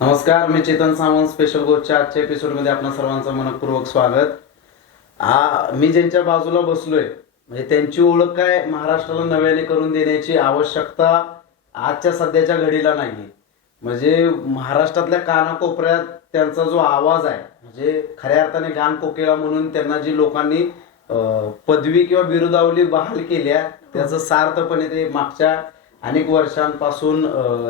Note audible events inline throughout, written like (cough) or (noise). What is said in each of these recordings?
नमस्कार मी चेतन सावंत स्पेशल गोष्टच्या आजच्या एपिसोडमध्ये आपणा सर्वांचं मनपूर्वक स्वागत. आ मी ज्यांच्या बाजूला बसलोय म्हणजे त्यांची ओळख काय महाराष्ट्राला नव्याने करून देण्याची आवश्यकता आजच्या सध्याच्या घडीला नाही म्हणजे महाराष्ट्रातल्या कानाकोपऱ्यात त्यांचा जो आवाज आहे म्हणजे खऱ्या अर्थाने गान कोकिळा म्हणून त्यांना जी लोकांनी पदवी किंवा बिरुदावली बहाल केल्या त्याचं सार्थपणे ते मागच्या अनेक वर्षांपासून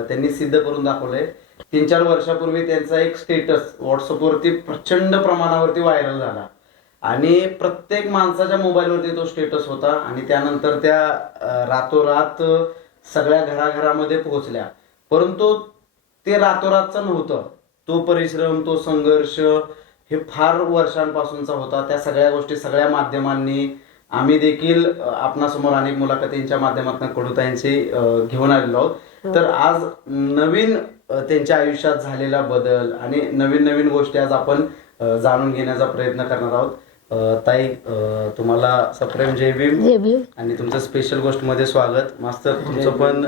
त्यांनी सिद्ध करून दाखवलंय. तीन चार वर्षापूर्वी त्यांचा एक स्टेटस व्हॉट्सअपवरती प्रचंड प्रमाणावरती व्हायरल झाला. आणि प्रत्येक माणसाच्या मोबाईलवरती तो स्टेटस होता आणि त्यानंतर त्या रातोरात सगळ्या घराघरामध्ये पोहोचल्या. परंतु ते रातोरातचं नव्हतं. तो परिश्रम तो संघर्ष हे फार वर्षांपासूनचा होता. त्या सगळ्या गोष्टी सगळ्या माध्यमांनी आम्ही देखील आपणासमोर अनेक मुलाखतींच्या माध्यमातून कडुताईंचे अ, घेऊन आलेलो आहोत. तर आज नवीन त्यांच्या आयुष्यात झालेला बदल आणि नवीन नवीन गोष्टी आज आपण जाणून घेण्याचा प्रयत्न करणार आहोत. ताई तुम्हाला सप्रेम जय भीम आणि तुमचं स्पेशल गोष्टमध्ये स्वागत. मास्तर तुमचं पण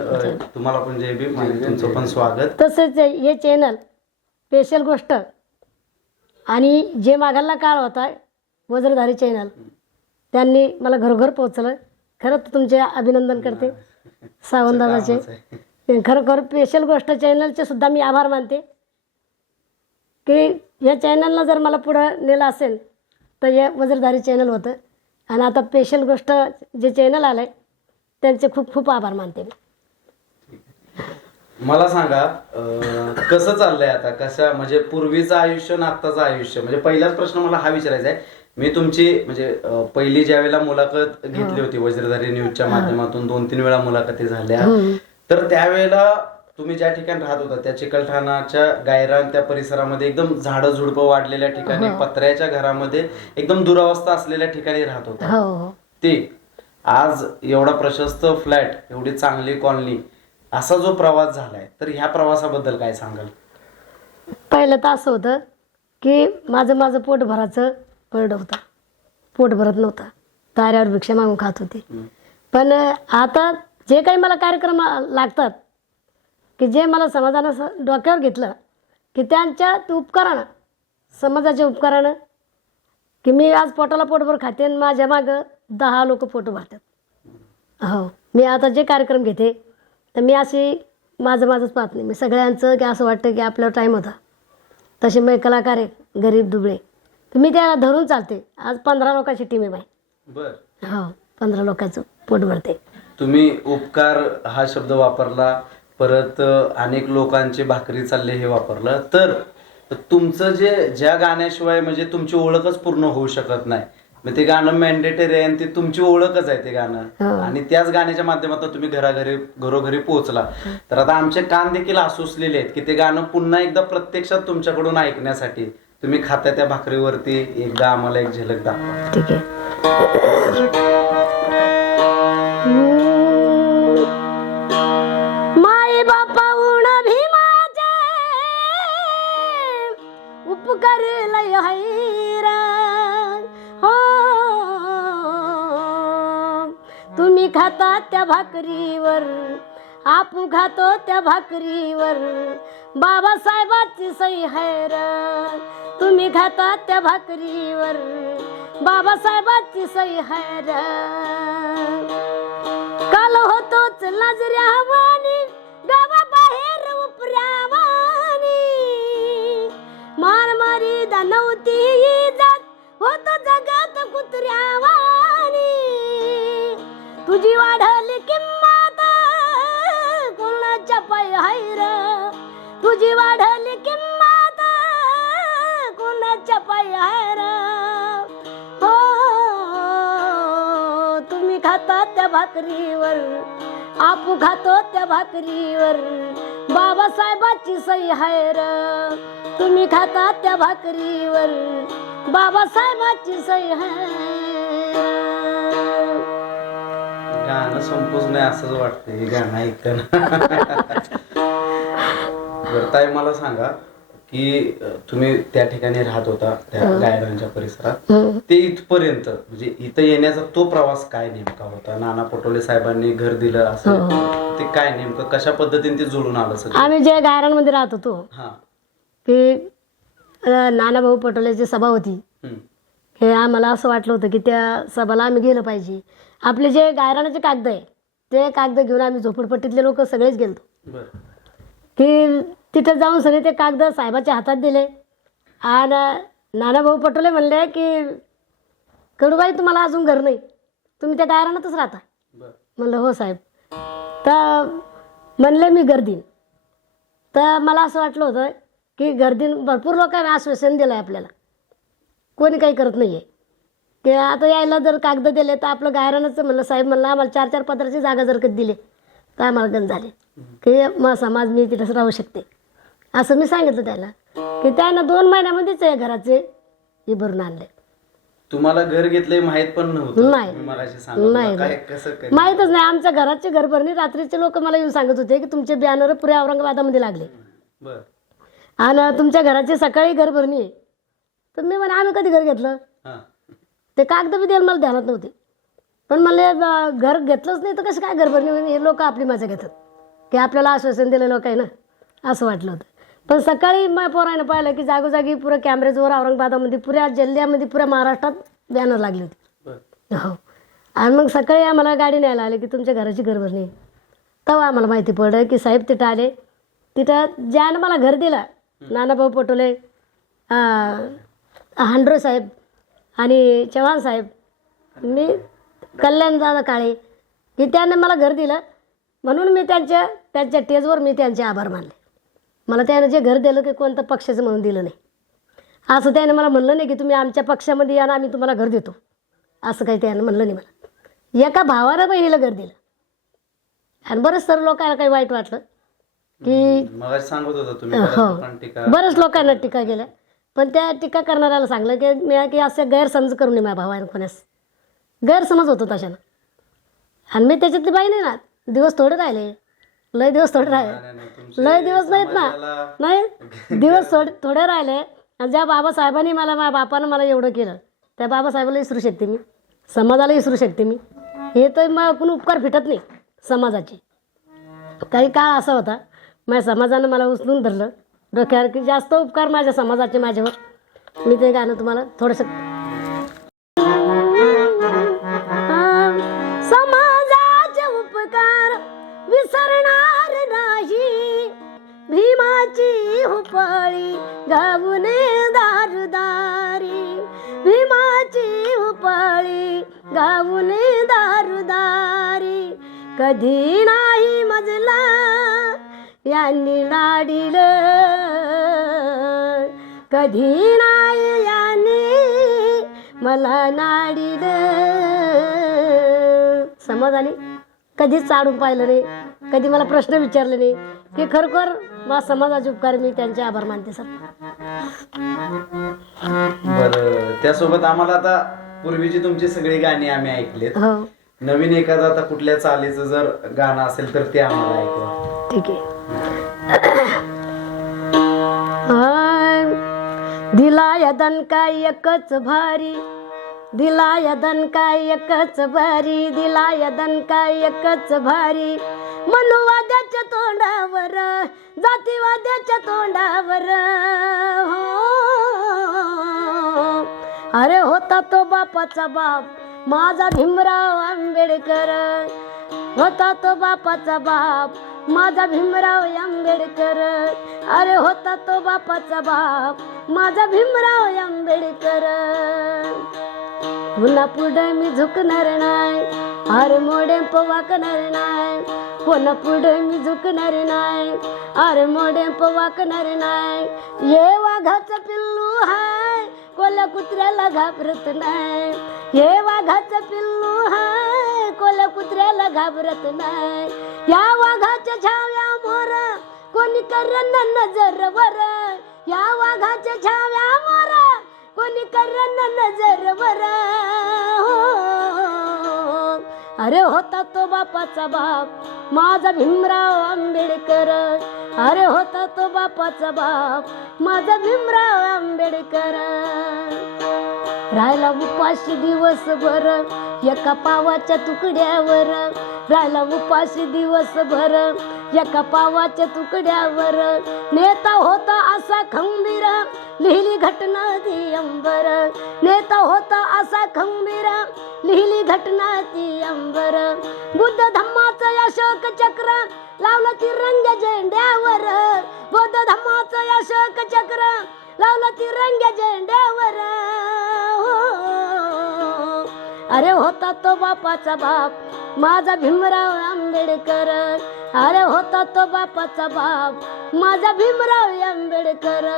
तुम्हाला पण जय भीम आणि तुमचं पण स्वागत. तसेच हे चॅनल स्पेशल गोष्ट. आणि जे मागायला काळ होता वज्रधारी चॅनल त्यांनी मला घरोघर पोहोचलं खरंच तुमचे अभिनंदन करते (laughs) सावंतदादाचे. खरोखर स्पेशल गोष्ट चॅनलचे सुद्धा मी आभार मानते. की या चॅनलनं जर मला पुढं नेलं असेल तर हे वज्रधारी चॅनल होतं. आणि आता स्पेशल गोष्ट जे चॅनल आलं आहे त्यांचे खूप खूप आभार मानते मी. मला सांगा अं, कसं चाललंय आता? कसं म्हणजे पूर्वीचं आयुष्य आणि आत्ताचं आयुष्य? म्हणजे पहिलाच प्रश्न मला हा विचारायचा आहे. मी तुमची म्हणजे अं, पहिली ज्या वेळेला मुलाखत घेतली होती वज्रधारी न्यूजच्या माध्यमातून दोन तीन वेळा मुलाखती झाल्या. तर त्यावेळेला तुम्ही ज्या ठिकाणी राहत होता त्या चिकलठाणाच्या गायरान त्या परिसरामध्ये एकदम झाडं झुडपं वाढलेल्या ठिकाणी पत्र्याच्या घरामध्ये एकदम दुरावस्था असलेल्या ठिकाणी राहत होता. हो हो. ते आज एवढा प्रशस्त फ्लॅट एवढी चांगली कॉलनी असा जो प्रवास झालाय तर ह्या प्रवासाबद्दल काय सांगाल? पहिलं तर असं होतं की माझं माझं पोट भराचं पडलं होतं. पोट भरत नव्हतं. ताऱ्यावर भिक्षा मागून खात होते. पण आता जे काही मला कार्यक्रम लागतात की जे मला समाजानं स- डोक्यावर घेतलं की त्यांच्या ते उपकारानं समाजाच्या उपकारानं की मी आज पोटाला पोटभर खाते आणि माझ्या मागं दहा लोक पोट भरतात हो मी आता जे कार्यक्रम घेते तर मी अशी माझं माझंच पाहत नाही मी सगळ्यांचं की असं वाटतं की आपल्याला टाईम होता. तसे मी कलाकार आहे गरीब दुबळे. तर मी त्याला धरून चालते. आज पंधरा लोकांची टीम आहे बाई. बर. हो पंधरा लोकांचं पोट भरते. तुम्ही उपकार हा शब्द वापरला परत अनेक लोकांचे भाकरी चालले हे वापरलं तर तुमचं जे ज्या गाण्याशिवाय म्हणजे तुमची ओळखच पूर्ण होऊ शकत नाही. मग ते गाणं मॅन्डेटरी आहे आणि ते तुमची ओळखच आहे ते गाणं. आणि त्याच गाण्याच्या माध्यमातून तुम्ही घराघरी घरोघरी पोहोचला. तर आता आमचे कान देखील आसुसलेले आहेत की ते गाणं पुन्हा एकदा प्रत्यक्षात तुमच्याकडून ऐकण्यासाठी तुम्ही खात्या त्या भाकरीवरती एकदा आम्हाला एक झलक दाखवा. ठीक आहे. करलय हैराण हो तुम्ही खाता त्या भाकरीवर आपू खातो त्या भाकरीवर. बाबासाहेबांची सई हैराण तुम्ही खाता त्या भाकरीवर बाबासाहेबाची सई हैराण काल होतोच नजऱ्यावानी गावाबाहेर नव्हती जात. होत जगात कुत्र्यावानी. तुझी वाढली किंमत. कोणाच्या पाय हैर तुझी वाढली किंमत. कोणाच्या पाय हैर हो, हो, हो, हो. तुम्ही खाता त्या भाकरीवर. आपू खातो त्या भाकरीवर. बाबासाहेबाची सई हैर तुम्ही खाता त्या भाकरीवर. बाबासाहेबाची सई हैर गाणं संपूच नाही असंच वाटतं हे गाणं ऐकताना. (laughs) बरं ताई मला सांगा. की तुम्ही त्या ठिकाणी राहत होता त्या गायरांच्या परिसरात. ते इथपर्यंत म्हणजे इथं येण्याचा तो प्रवास काय नेमका होता? नाना पटोले साहेबांनी घर दिलं असं ते काय नेमकं कशा पद्धतीने ते जुळून आलं सगळं? आम्ही जे गायरांमध्ये राहत होतो हा. की अं, नानाभाऊ पटोलेची सभा होती. हे आम्हाला असं वाटलं होतं की त्या सभाला आम्ही गेलं पाहिजे. आपले जे गायरानाचे कागद आहे ते कागद घेऊन आम्ही झोपडपट्टीतले लोक सगळेच गेलतो. बरं. की तिथं जाऊन सगळे ते कागद साहेबाच्या हातात दिले. आणि नानाभाऊ पटोले म्हणले की कडूबाई तुम्हाला अजून घर नाही. तुम्ही त्या गायरानातच राहता. म्हणलं हो साहेब. तर म्हणले मी गर्दीन. तर मला असं वाटलं होतं की गर्दीन भरपूर लोकांनी आश्वासन दिलं आहे आपल्याला. कोणी काही करत नाही आहे की आता यायला जर कागद दिले तर आपलं गायरानच म्हणलं साहेब म्हणलं आम्हाला चार चार पत्राची जागा जर कधी दिली तर आम्हाला गण झाले. की मग समाज मी तिथंच राहू शकते. असं मी सांगितलं त्याला. की त्यानं दोन महिन्यामध्येच हे घराचे हे भरून आणले. तुम्हाला घर घेतलंय माहीत पण नव्हतं. नाही. तुम्ही मला नाही, काय नाही. कसं काय माहीतच नाही. आमच्या घराचे घरभरणी रात्रीचे लोक मला येऊन सांगत होते की तुमचे बॅनर पुऱ्या औरंगाबादामध्ये लागले. बर. आणि तुमच्या घराची सकाळी घरभरणी आहे. तर मी म्हणे आम्ही कधी घर घेतलं? हा. ते कागद बी द्यायला मला ध्यानात नव्हते. पण ब- घर घेतलंच नाही तर कसं काय घरभरणी? होईल हे लोक आपली मजा घेतात. की आपल्याला आश्वासन दिलं लोक आहे ना? असं वाटलं होतं. पण सकाळी मग पोरानं पाहिलं की जागोजागी पुऱ्या कॅमेरेजवर औरंगाबादामध्ये पुऱ्या जिल्ह्यामध्ये पुऱ्या महाराष्ट्रात बॅनर लागली होती. हो. आणि मग सकाळी आम्हाला गाडी न्यायला आली की तुमच्या घराची घरभरणी आहे. तेव्हा आम्हाला माहिती पडलं की साहेब तिथं आले. तिथं ज्यानं मला घर दिलं नानाभाऊ पटोले हांड्रो साहेब आणि चव्हाण साहेब मी कल्याण दादा काळे की त्यानं मला घर दिलं. म्हणून मी त्यांच्या त्यांच्या टेजवर मी त्यांचे आभार मानले. मला त्यानं जे घर दिलं की कोणतं पक्षाचं म्हणून दिलं नाही. असं त्याने मला म्हणलं नाही की तुम्ही आमच्या पक्षामध्ये या ना आम्ही तुम्हाला घर देतो. असं काही त्यानं म्हणलं नाही मला. एका भावानं बहिणीला घर दिलं. आणि बरंच सर्व लोकांना काही वाईट वाटलं की सांगत होता हो. बऱ्याच लोकांना टीका बऱ्याच लोकांना टीका केल्या. पण त्या टीका करणाऱ्याला सांगलं की मी की असं गैरसमज करू नये माझ्या भावाने कोणास. गैरसमज होतो तशानं. आणि मी त्याच्यातली बाई नाही ना दिवस थोडे राहिले. लय दिवस थोडे राहिले. लय दिवस नाहीत ना. नाही (laughs) दिवस थोडे थोडे राहिले. आणि ज्या बाबासाहेबांनी मला माझ्या बापानं मला एवढं केलं त्या बाबासाहेबाला विसरू शकते मी. समाजाला विसरू शकते मी. हे तर मग कोणी उपकार फिटत नाही समाजाचे. काही काळ असा होता माझ्या समाजानं मला उचलून धरलं. डोक्यावर की जास्त उपकार माझ्या समाजाचे माझ्यावर. मी ते गाणं तुम्हाला थोडंसं हुपळी गाऊन दारुदारी. भीमाची हुपळी गाऊन दारुदारी. कधी नाही मजला यांनी लाडिल. कधी नाही याने मला नाडिल. समज आली कधीच चाडून पाहिलं नाही कधी मला प्रश्न विचारले नाही. की खरोखर माझा समाजाचे उपकार मी त्यांचे आभार मानते सर. बर त्यासोबत आम्हाला आता पूर्वीची तुमची सगळी गाणी आम्ही ऐकलीत. हो. नवीन एखादं आता कुठल्या चालीचं जर गाणं असेल तर ते आम्हाला ऐकवा. ठीक आहे. दिला या काय एकच भारी. दिला या काय एकच भारी. दिला या काय एकच भारी. मनुवाद्याच्या तोंडावर जातीवाद्याच्या तोंडावर. हो. अरे होता तो बापाचा बाप माझा भीमराव आंबेडकर. होता तो बापाचा बाप माझा भीमराव आंबेडकर. अरे होता तो बापाचा बाप माझा भीमराव आंबेडकर. पुन्हा पुढे मी झुकणार नाही. अरे मोडे पवाकणार नाही. पुन्हा पुढे मी झुकणार नाही. अरे मोडे पवाकणार नाही. ये वाघाचं पिल्लू हाय. कोल्या कुत्र्याला घाबरत नाही. हे वाघाचं पिल्लू हाय. कोल्या कुत्र्याला घाबरत नाही. या वाघाच्या छाव्या मोर कोणी करन नजर वर या वाघाच्या छाव्या मोर कोणी करन नजर हो अरे होता तो बापाचा बाप माझा भीमराव आंबेडकर. अरे होता तो बापाचा बाप माझा भीमराव आंबेडकर. राहिला उपाशी दिवसभर एका पावाच्या तुकड्यावर. राहिला उपाशी दिवसभर. एका पावाच्या तुकड्यावर नेता होता असा खंबीर. लिहिली घटना ती अंबर. नेता होता असा खंबीर. लिहिली घटना ती अंबर. बुद्ध धम्माचं अशोक चक्र लावलं तिरंग झेंड्यावर. बुद्ध धम्माचं अशोक चक्र लावलं तिरंग झेंड्यावर. हो. अरे होता तो बापाचा बाप माझा भीमराव आंबेडकर. अरे होता तो बापाचा बाप माझा भीमराव आंबेडकर.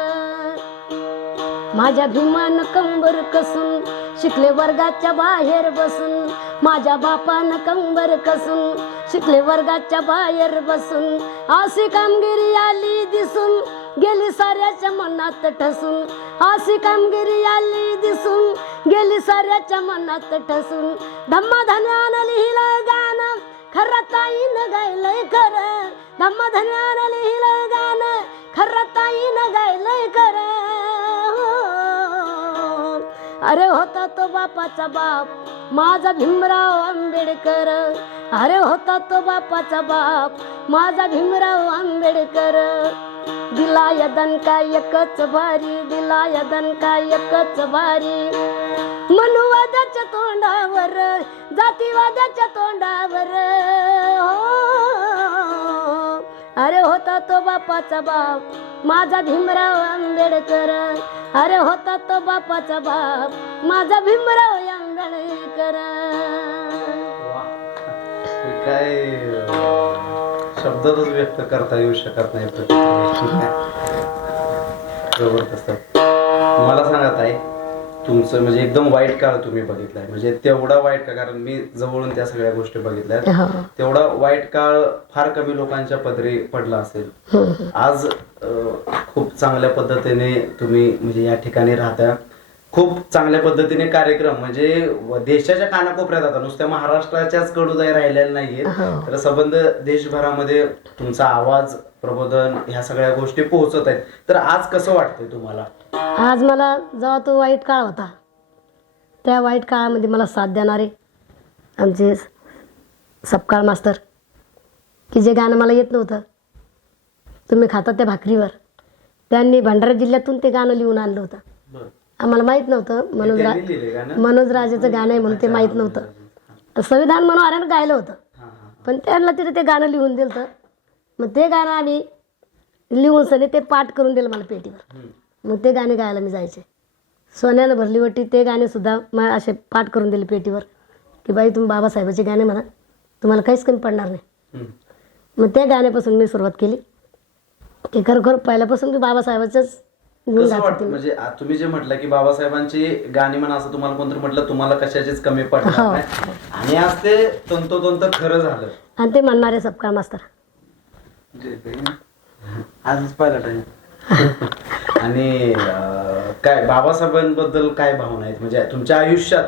माझ्या भीमान कंबर कसून शिकले वर्गाच्या बाहेर बसून. माझ्या बापानं कंबर कसून शिकले वर्गाच्या बाहेर बसून. अशी कामगिरी आली दिसून गेली साऱ्याच्या मनात ठसून. अशी कामगिरी आली दिसून गेली साऱ्याच्या मनात ठसून. धम्माधन्यानं लिहिलं गाणं खरं ताईनं गायलंय खरं. धम्माधन्यानं लिहिलं गाणं खरं ताईनं गायलंय खरं. अरे होता तो बापाचा बाप माझा भीमराव आंबेडकर. अरे होता तो बापाचा बाप माझा भीमराव आंबेडकर. दिला या दणका एकच भारी दिला या दणका एकच भारी मनुवादाच्या तोंडावर जातीवादाच्या तोंडावर. हो अरे होता तो बापाचा बाप माझा भीमराव आंबेडकर. अरे होता तो बापाचा बाप माझा भीमराव आंबेडकर. काय शब्दातच व्यक्त करता येऊ शकत नाही जबरदस्त. मला सांगत आहे तुमचं म्हणजे एकदम वाईट काळ तुम्ही बघितलाय. म्हणजे तेवढा वाईट काळ कारण मी जवळून त्या सगळ्या गोष्टी बघितल्या. तेवढा वाईट काळ फार कमी लोकांच्या पदरी पडला असेल. आज खूप चांगल्या पद्धतीने तुम्ही म्हणजे या ठिकाणी राहता. खूप चांगल्या पद्धतीने कार्यक्रम म्हणजे देशाच्या कानाकोपऱ्यात आता नुसत्या महाराष्ट्राच्याच कडूजाई राहिलेल्या नाहीये हो. तर संबंध देशभरामध्ये तुमचा आवाज प्रबोधन ह्या सगळ्या गोष्टी पोहोचत आहेत. तर आज कसं वाटतंय तुम्हाला? आज मला जेव्हा तो वाईट काळ होता त्या वाईट काळामध्ये मला साथ देणारे आमचे सपकाळ मास्तर की जे गाणं मला येत नव्हतं तुम्ही खाता त्या भाकरीवर. त्यांनी भंडारा जिल्ह्यातून ते गाणं लिहून आणलं होतं. आम्हाला माहीत नव्हतं. मनोज रा? मनोज राजाचं गाणं आहे म्हणून ते माहीत नव्हतं. संविधान मनोहरानं गायलं होतं. पण त्यांना तिथे ते गाणं लिहून दिलं होतं. मग ते गाणं आम्ही लिहून सनी ते पाठ करून दिलं मला पेटीवर. मग ते गाणे गायला मी जायचे. सोन्यानं भरली वटी ते गाणे सुद्धा मग असे पाठ करून दिले पेटीवर. की बाई तुम्ही बाबासाहेबाचे गाणे म्हणा. तुम्हाला काहीच कमी पडणार नाही. मग त्या गाण्यापासून मी सुरुवात केली. की खरोखर पहिल्यापासून मी बाबासाहेबाचंच कसं वाटतं? होते म्हणजे आ- तुम्ही जे म्हटलं की बाबासाहेबांची गाणी म्हणा असं तुम्हाला कोणतरी म्हटलं तुम्हाला कशाचीच कमी पडणार हो. नाही. आणि आज ते तंतोतंत खरं झालं. आणि ते म्हणणारे सपकाळ मास्तर आजच पहिला टाइम आणि अं, काय बाबासाहेबांबद्दल काय भावना आहेत? म्हणजे तुमच्या आयुष्यात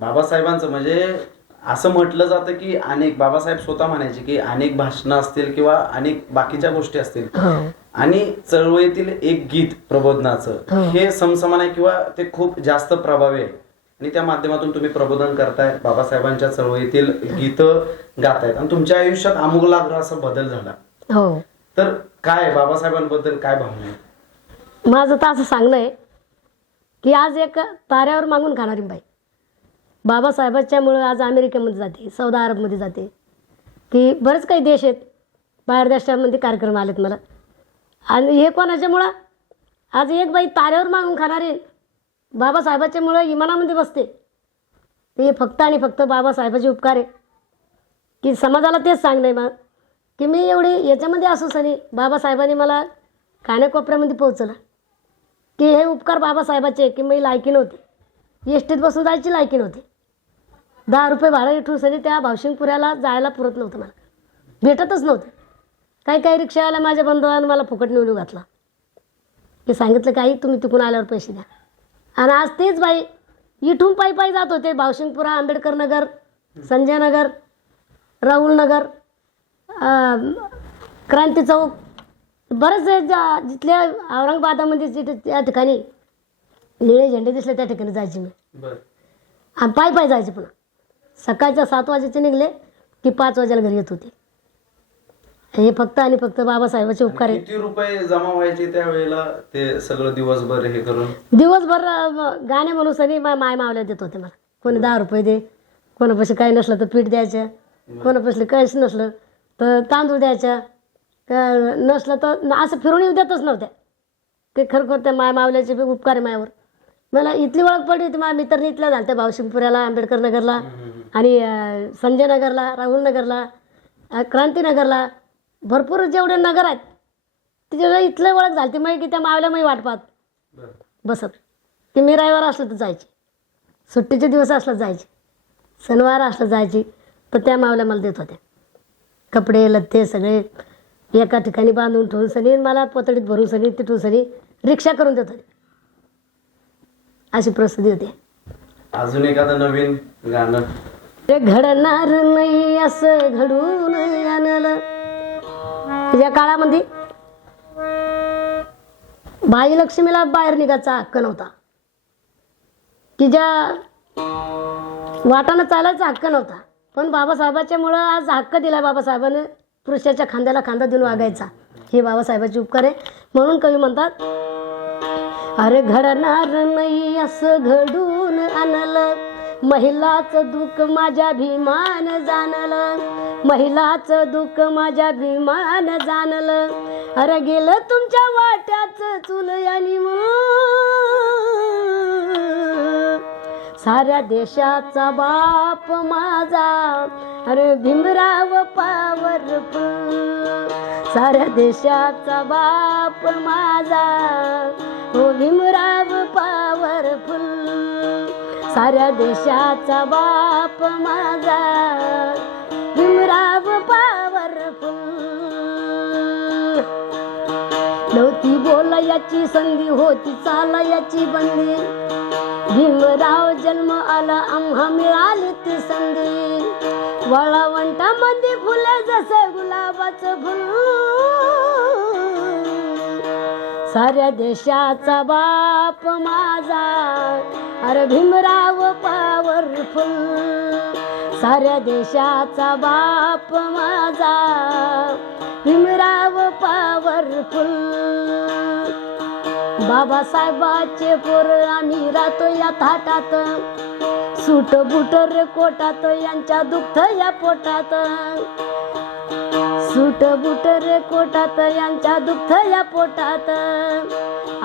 बाबासाहेबांचं म्हणजे असं म्हटलं जातं की अनेक बाबासाहेब स्वतः म्हणायचे की अनेक भाषणं असतील किंवा अनेक बाकीच्या गोष्टी असतील. हो. आणि चळवळीतील एक गीत प्रबोधनाचं. हो. हे समसमान आहे किंवा ते खूप जास्त प्रभावी आहे. आणि त्या माध्यमातून तुम्ही प्रबोधन करताय बाबासाहेबांच्या चळवळीतील गीत गातायत. आणि तुमच्या आयुष्यात आमूलाग्र असा बदल झाला. हो. तर काय बाबासाहेबांबद्दल काय भावना आहे? माझं तर असं सांगणं आहे की आज एक ताऱ्यावर मागून खाणारी बाई. बाबासाहेबांच्यामुळं आज अमेरिकेमध्ये जाते सौदा अरबमध्ये जाते. की बरेच काही देश आहेत. बाहेर देशामध्ये कार्यक्रम आलेत मला. आणि हे कोणाच्यामुळं? आज एक बाई ताऱ्यावर मागून खाणारी बाबासाहेबाच्यामुळं इमानामध्ये बसते. ते फक्त आणि फक्त बाबासाहेबाचे उपकार आहे. की समाजाला तेच सांगणं आहे मग की मी एवढी याच्यामध्ये असू सनी बाबासाहेबांनी मला कानेकोपऱ्यामध्ये पोहोचलं की हे उपकार बाबासाहेबाचे की मी लायकी नव्हती. एस टीत बसून जायची लायकी नव्हती. दहा रुपये भाडं इठून सनी त्या भावशिंगपुऱ्याला जायला पुरत नव्हतं मला. भेटतच नव्हतं. काही काही रिक्षावाला माझ्या बंधुवानं मला फुकट निवडू घातला. की सांगितलं काही तुम्ही तिकून आल्यावर पैसे द्या. आणि आज तेच बाई इथून पायी पायी जात होते. भावशिंगपुरा आंबेडकर नगर संजय नगर राहुल नगर क्रांती चौक. बरेच ज्या- जिथल्या औरंगाबादामध्ये जिथे त्या ठिकाणी निळे झेंडे दिसले त्या ठिकाणी जायचे मी. आणि पाय पाय जायचे पुन्हा. सकाळच्या सात वाजेचे निघले की पाच वाजेला घरी येत होते. हे फक्त आणि फक्त बाबासाहेबाचे उपकार आहे किती रुपये जमा व्हायचे त्यावेळेला ते सगळं दिवसभर हे करून? दिवसभर अं, गाणे म्हणून सनी मा माय मावल्या देत होते मला. कोणी दहा रुपये दे कोणापाशी काही नसलं तर पीठ द्यायचं कोणापाशी काहीच नसलं तर तांदूळ द्यायच्या का- नसलं तर न- असं फिरून येऊ देतच नव्हत्या. ते खरखर त्या माय मावल्याचे बी उपकार आहे मायावर. मला इथली ओळख पडली होती माझ्या मित्रांनी इथल्या झाल्या त्या भावशिंगपुऱ्याला आंबेडकर नगरला आणि अं, संजय नगरला राहुल नगरला अं, क्रांतीनगरला. भरपूर जेवढे नगर आहेत तिथे इथलं ओळख झाली ती मग की त्या मावल्या मी वाट पाहत. बसत. की मी रविवार असलं तर जायची. सुट्टीचे दिवस असलं जायची. शनिवार असलं जायची. तर त्या मावल्या मला देत होत्या. कपडे लत्ते सगळे एका ठिकाणी बांधून ठेवून सनी मला पोतडीत भरून सनी तिथून सनी रिक्षा करून देत होते. अशी परिस्थिती होती. अजून एखादं नवीन गाणं? ते घडणार नाही असं घडून आणलं. या काळामध्ये? बाई लक्ष्मीला बाहेर निघायचा हक्क नव्हता. तिच्या वाटानं चालायचा हक्क नव्हता. पण बाबासाहेबाच्या मुळं आज हक्क दिला बाबासाहेबाने. पुरुषाच्या खांद्याला खांदा देऊन वागायचा. हे बाबासाहेबाचे उपकार आहे. म्हणून कवी म्हणतात अरे घडणार नाही असं घडून आणलं. महिलाचं दुःख माझ्या भीमान जाणलं. महिलाचं दुःख माझ्या भीमान जाणलं. अरे गेलं तुमच्या वाट्याचं चुल आणि साऱ्या देशाचा बाप माझा. अरे भीमराव पावरफुल साऱ्या देशाचा बाप माझा. हो भीमराव पावरफुल साऱ्या देशाचा बाप माझा. भीमराव पावरफुल. नव्हती बोलायाची संधी होती चालायाची बंदी. भीमराव जन्म आला आम्हा मिळाली ती संधी. वळावंटा मध्ये फुले जसे गुलाबाचं फुल. साऱ्या देशाचा बाप माझा. अरे भीमराव पावरफुल. साऱ्या देशाचा बाप माझा. भीमराव पावरफुल. बाबासाहेबाचे पोर आम्ही राहतो या थाटात. सुट बुट रे कोटात यांच्या दुःख या पोटात. सुट बुट रे कोटात यांच्या दुःख या पोटात.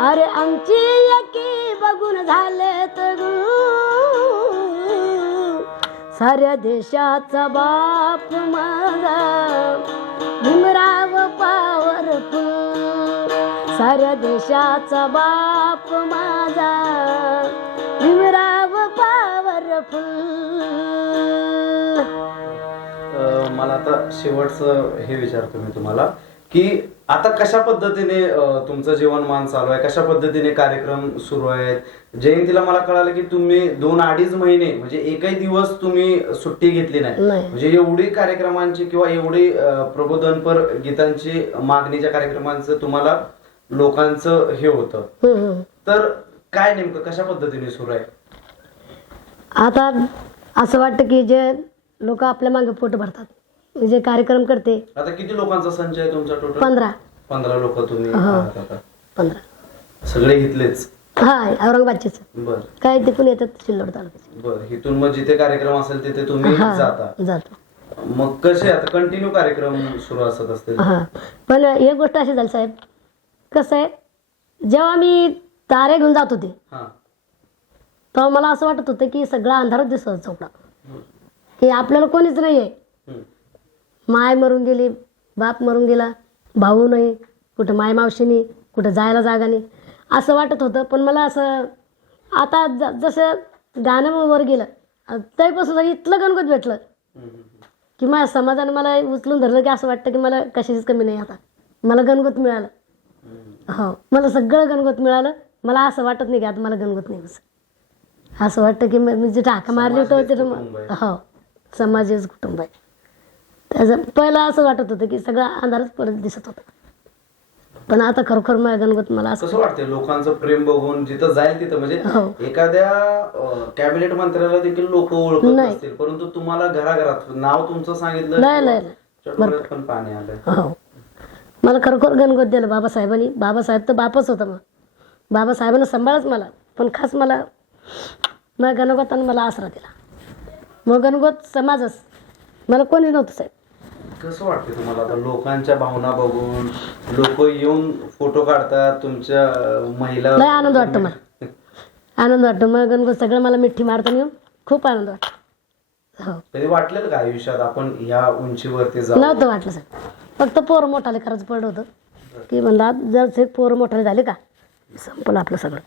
अरे आमची एकी बघून झाले साऱ्या देशाचा बाप माझा. भीमराव पावरफुल साऱ्या देशाचा बाप माझा भीमराव पावरफुल मला आता शेवटचं हे विचारतो मी तुम्हाला की आता कशा पद्धतीने तुमचं जीवनमान चालू आहे? कशा पद्धतीने कार्यक्रम सुरू आहेत? जयंतीला मला कळालं की तुम्ही दोन अडीच महिने म्हणजे एकही दिवस तुम्ही सुट्टी घेतली नाही. म्हणजे एवढी कार्यक्रमांची किंवा एवढी प्रबोधनपर गीतांची मागणीच्या कार्यक्रमांचं तुम्हाला लोकांचं हे होतं. तर काय नेमकं कशा पद्धतीने सुरू आहे? आता असं वाटतं की जे लोक आपल्या मागे पोट भरतात जे कार्यक्रम करते. आता किती लोकांचा संच आहे तुमचा टोटल पंधरा. पंधरा लोक तुम्ही हो. आहात आता. पंधरा. सगळे इथलेच हा औरंगाबादचेच. बर. काय तिकून येतात सिल्लोड तालुक्याचे बर इथून मग जिथे कार्यक्रम असेल तिथे तुम्ही हा जाता. जातो. मग कसे आता कंटिन्यू कार्यक्रम सुरू असत असतील. हा. पण एक गोष्ट अशी झाली साहेब कसं आहे जेव्हा मी तारे घेऊन जात होते तेव्हा मला असं वाटत होतं की सगळा अंधारच दिसत चौकला की आपल्याला कोणीच नाही आहे. माय मरून गेली बाप मरून गेला भाऊ नाही कुठं माय मावशी नाही कुठं जायला जागा नाही असं वाटत होतं पण मला असं आता ज जसं गाणं वर गेलं त्यापासून इथलं गणगोत भेटलं. की माझ्या समाजाने मला उचलून धरलं की असं वाटतं की मला कशाचीच कमी नाही आता मला गणगोत मिळालं. हो. मला सगळं गणगोत मिळालं. मला असं वाटत नाही की आता मला गणगोत नाही असं असं वाटतं की मी जिथं हाका मारली होतं आहे. हो. समाजच कुटुंब आहे. त्याचं पहिलं असं वाटत होतं की सगळा अंधारच परत दिसत होता. पण आता खरोखर मला गणगोत मला असं कसं वाटतंय? लोकांचं प्रेम बघून जिथं जाईल तिथं. म्हणजे हो. एखाद्या कॅबिनेट मंत्र्याला देखील लोक ओळखत नाही. नसतील. परंतु तुम्हाला घराघरात नाव तुमचं सांगितलं नाही, नाही, पाणी आलं. हो. मला खरोखर गणगोत दिलं बाबासाहेबांनी. बाबासाहेब तर बापच होता मग. बाबासाहेबांना सांभाळच मला. पण खास मला मग गणगोतानं मला आसरा दिला. मग गणगोत समाजच. मला कोणी नव्हतं साहेब. कसं वाटतं तुम्हाला? आता लोकांच्या भावना बघून लोक येऊन फोटो काढतात तुमच्या महिला लय आनंद वाटतो मला. आनंद वाटतो. मग गणगोत सगळं मला मिठी मारताना येऊन खूप आनंद वाटतो. हो. कधी वाटलेलं का आयुष्यात आपण ह्या उंचीवरती जाऊ? नव्हतं वाटलं साहेब. फक्त पोरं मोठाले खरंच पडलं होतं. की म्हणलं आज जर पोरं मोठाले झाले का? संपलं आपलं सगळं.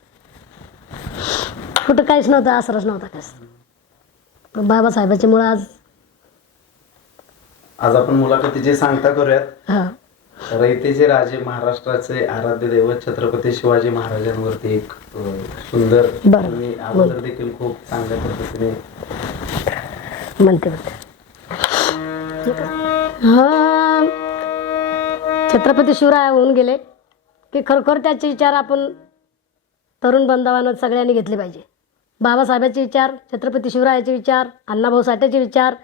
कुठं काहीच नव्हतं आसराच नव्हता काहीच पण बाबासाहेबाच्यामुळं आज आज आपण मुलाखतीची सांगता करूयात हा. रयतेचे राजे महाराष्ट्राचे आराध्य दैवत छत्रपती शिवाजी महाराजांवरती एक अं, सुंदर बरं. अगोदर देखील खूप चांगल्या पद्धतीने म्हणते म्हणते. हा. छत्रपती शिवराय होऊन गेले की खरोखर त्याचे विचार आपण तरुण बंधवानं सगळ्यांनी घेतले पाहिजे. बाबासाहेबांचे विचार छत्रपती शिवरायाचे विचार अण्णाभाऊ साठेचे विचार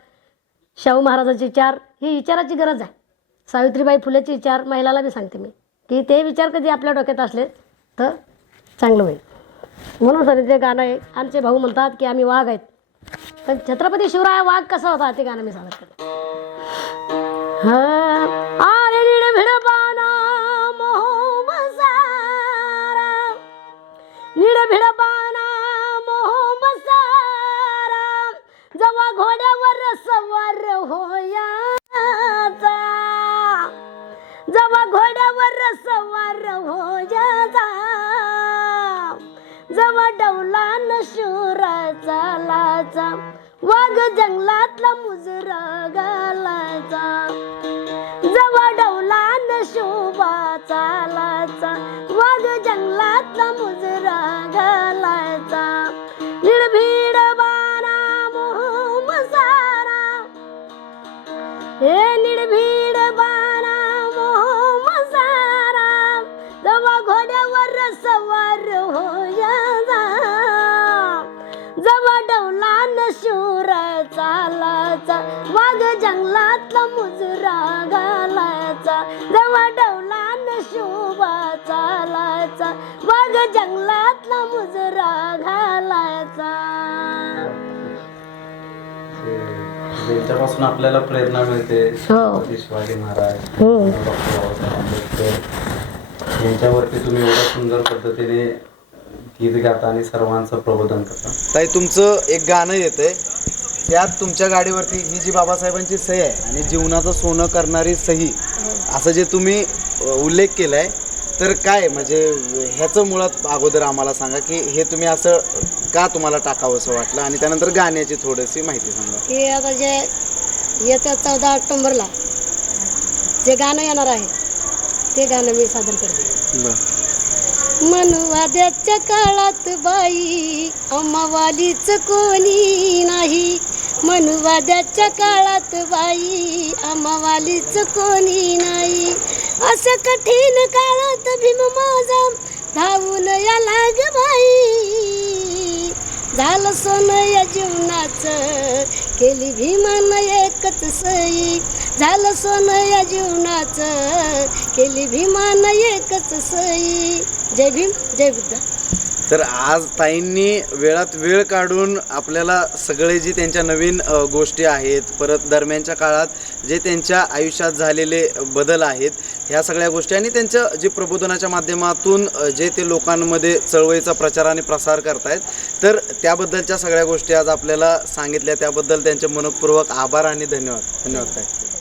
शाहू महाराजांचे विचार ही विचाराची गरज आहे. सावित्रीबाई फुलेचे विचार महिलाला मी सांगते मी की ते विचार कधी आपल्या डोक्यात असले तर चांगलं होईल. म्हणून सर ते गाणं आहे आमचे भाऊ म्हणतात की आम्ही वाघ आहेत. पण छत्रपती शिवराय वाघ कसा होता ते गाणं मी सांगत करते हा भिडबाना मोह मसारा. जवा घोड्यावर सवार होयाचा. जवा घोड्यावर सवार होयाचा. जवा डौलान शूराचा लाचा. वाघ जंगलातला मुजरा घालायचा जवा शोभा चालायचा वाघ जंगलातला मुजरा घालायचा आपल्याला प्रेरणा मिळते हो. शिवाजी महाराज. डॉक्टर बाबासाहेब आंबेडकर यांच्यावरती तुम्ही एवढ्या सुंदर पद्धतीने गीत गाता आणि सर्वांचं प्रबोधन करता ताई तुमचं एक गाणं येतंय त्यात तुमच्या गाडीवरती ही जी बाबासाहेबांची सही आहे आणि जीवनाचं सोनं करणारी सही असं जे तुम्ही उल्लेख केलाय. तर काय म्हणजे ह्याचं मुळात अगोदर आम्हाला सांगा की हे तुम्ही असं का तुम्हाला टाकावं असं वाटलं? आणि त्यानंतर गाण्याची थोडीशी माहिती सांगा. की आता जे येत्या चौदा ऑक्टोंबरला जे गाणं येणार आहे ते गाणं मी सादर करते. बरं. मनुवाद्याच्या काळात बाई अम्मावालीच कोणी नाही. मनुवाद्याच्या काळात बाई अम्मावालीच कोणी नाही. असं कठीण काळात भीम माझा धावून या लाग बाई. झालं सोनं या जीवनाचं केली भीमान एकच सई. झालं सोनं या जीवनाचं केली भीमान एकच सई. जय भीम जय बुद्ध. तर आज ताईंनी वेळात वेळ काढून आपल्याला सगळे जे त्यांच्या नवीन गोष्टी आहेत परत दरम्यानच्या काळात जे त्यांच्या आयुष्यात झालेले बदल आहेत ह्या सगळ्या गोष्टी आणि त्यांच्या जे प्रबोधनाच्या माध्यमातून जे ते लोकांमध्ये चळवळीचा प्रचार आणि प्रसार करतायत तर त्याबद्दलच्या सगळ्या गोष्टी आज आपल्याला सांगितल्या. त्याबद्दल त्यांचे मनपूर्वक आभार आणि धन्यवाद. धन्यवाद ताई.